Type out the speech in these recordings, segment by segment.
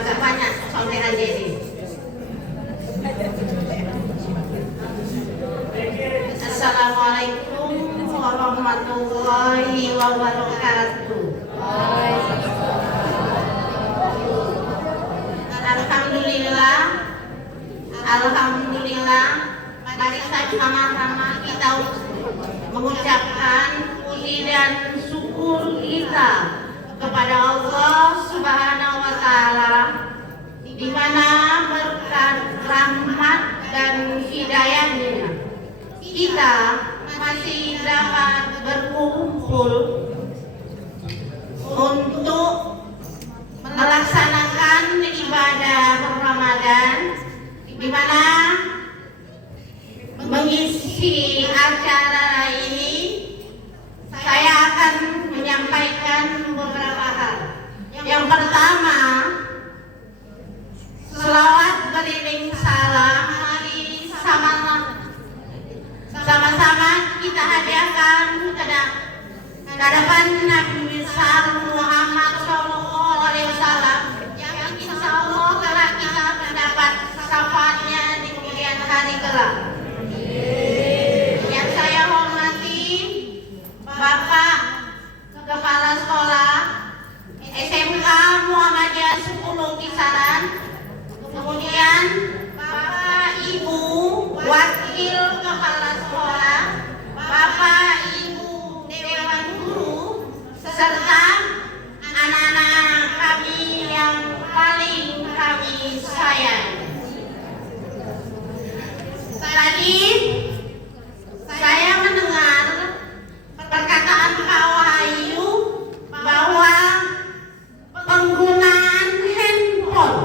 agak banyak soalnya jadi. Assalamualaikum warahmatullahi wabarakatuh. Alhamdulillah, mari sama-sama kita mengucapkan puji dan syukur kita kepada Allah Subhanahu wa Ta'ala, di mana berkat rahmat dan hidayahnya kita masih dapat berkumpul untuk melaksanakan ibadah Ramadan, di mana mengisi acara ini saya akan menyampaikan beberapa hal. Yang pertama, selawat beriring salam, mari sama-sama kita hadiahkan ke hadapan Nabi besar Muhammad SAW, yang insya Allah telah kita mendapat syafaatnya di kemudian hari kelak. Yang saya hormati Bapak Kepala Sekolah SMK Muhammadiyah 10 Kisaran, kemudian Bapak Ibu Wakil Kepala Sekolah, Bapak Ibu Dewan Guru, serta anak-anak kami yang paling kami sayang. Tadi saya mendengar perkataan Pak Wahyu bahwa penggunaan handphone,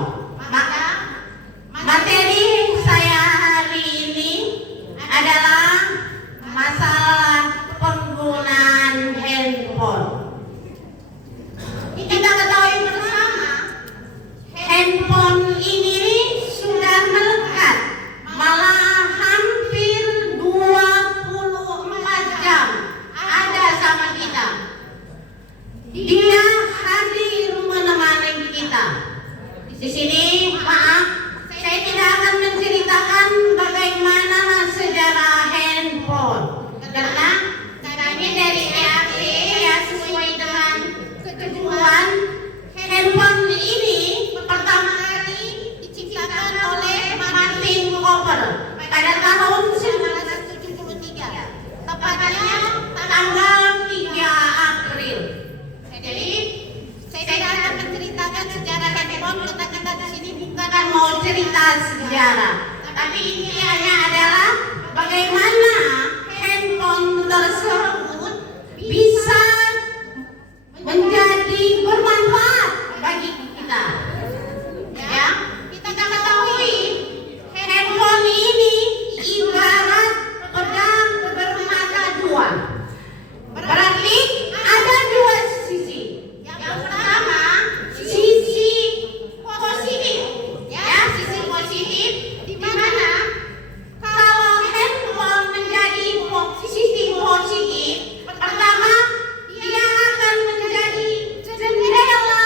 maka materi saya hari ini adalah masalah penggunaan handphone. Kita ketahui bersama, handphone ini sudah melekat, malah hampir 24 jam ada sama kita. Dia hadir menemani kita. Di sini, maaf, saya tidak akan menceritakan bagaimana sejarah handphone, karena kami dari EAP ya sesuai dengan ketentuan, handphone ini pertama kali diciptakan oleh Martin Cooper pada tahun 1973, tepatnya tanggal 3 April. Jadi saya tidak akan menceritakan sejarah handphone, karena kita di sini bukan mau cerita sejarah, tapi intinya adalah bagaimana handphone tersebut bisa menjadi bermanfaat bagi kita. Ya, kita ketahui handphone ini ibarat pedang bermata dua. Berarti ada dua sisi. Yang pertama, sisi positif. Ya, sisi positif di mana kalau handphone menjadi sisi positif, pertama dia akan menjadi jendela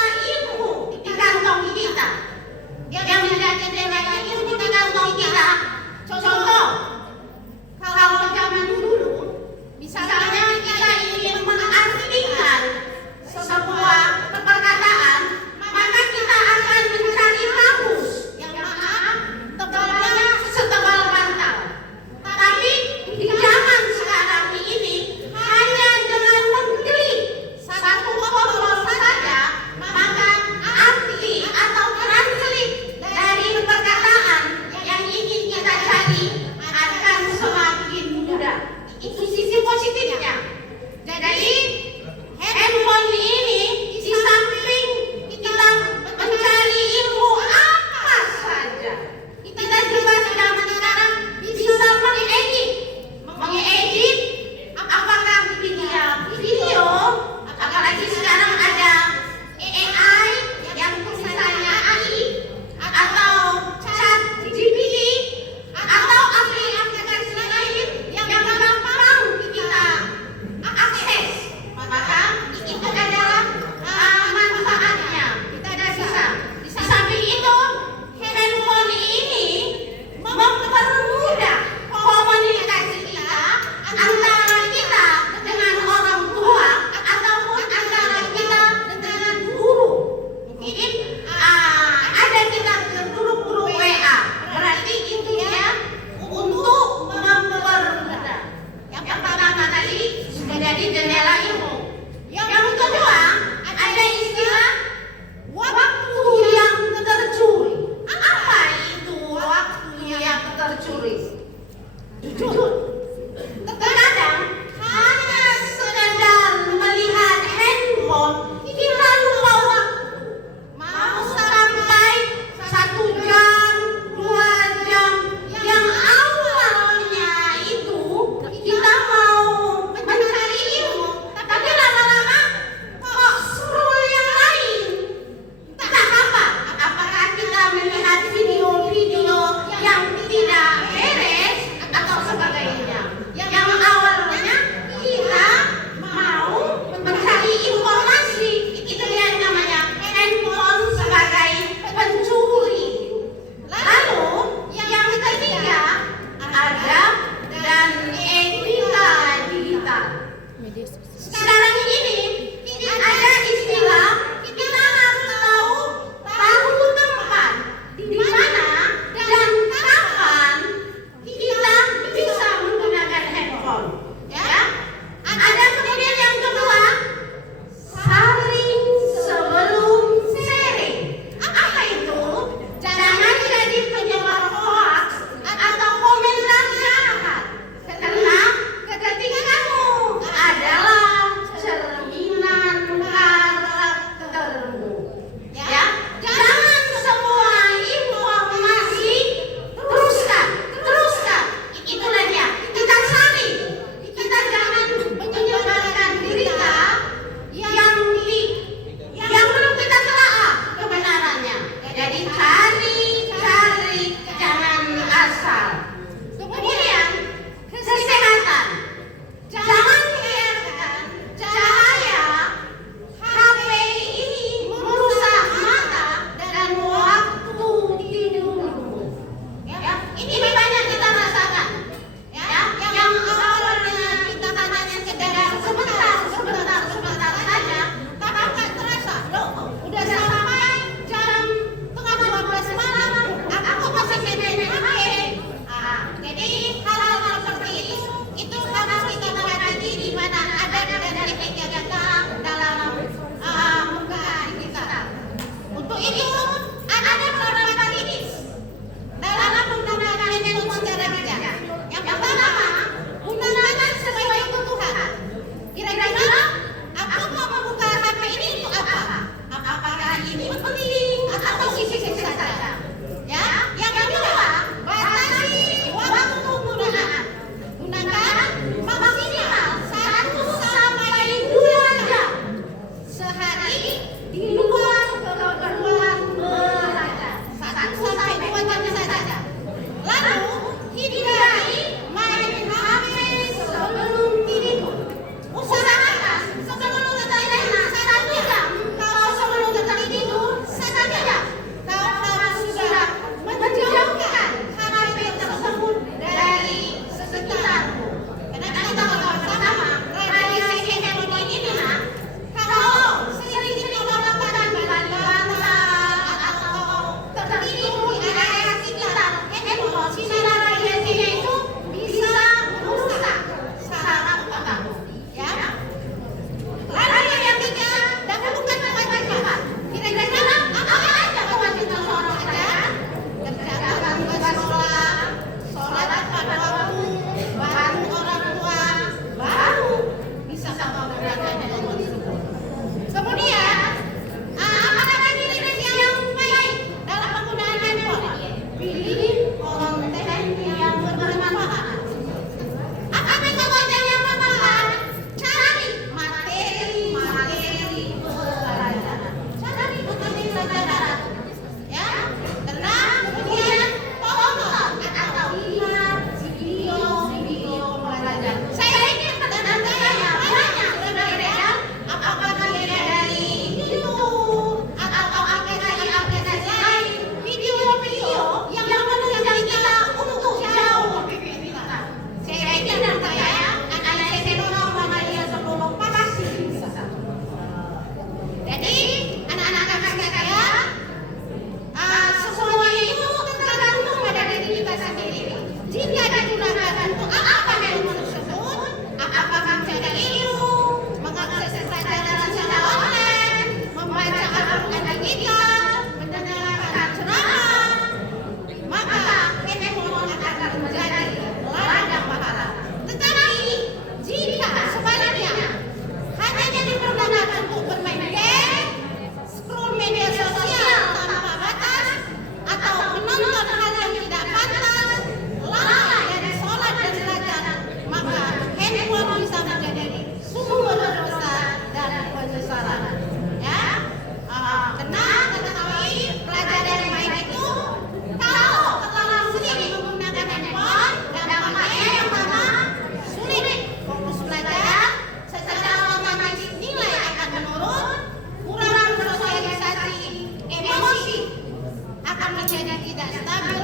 menjadi tidak stabil